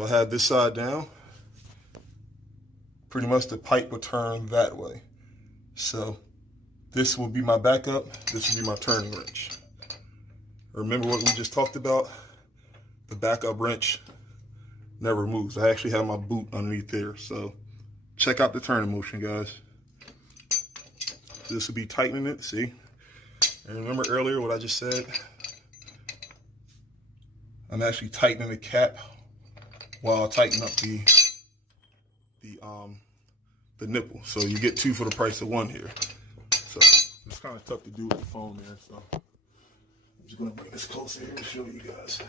I have this side down. Pretty much the pipe will turn that way. So this will be my backup. This will be my turning wrench. Remember what we just talked about? The backup wrench never moves. I actually have my boot underneath there. So check out the turning motion, guys. This will be tightening it, see? And remember earlier what I just said? I'm actually tightening the cap while I tighten up the nipple. So you get two for the price of one here. So it's kind of tough to do with the phone there. So I'm just gonna bring this closer here to show you guys.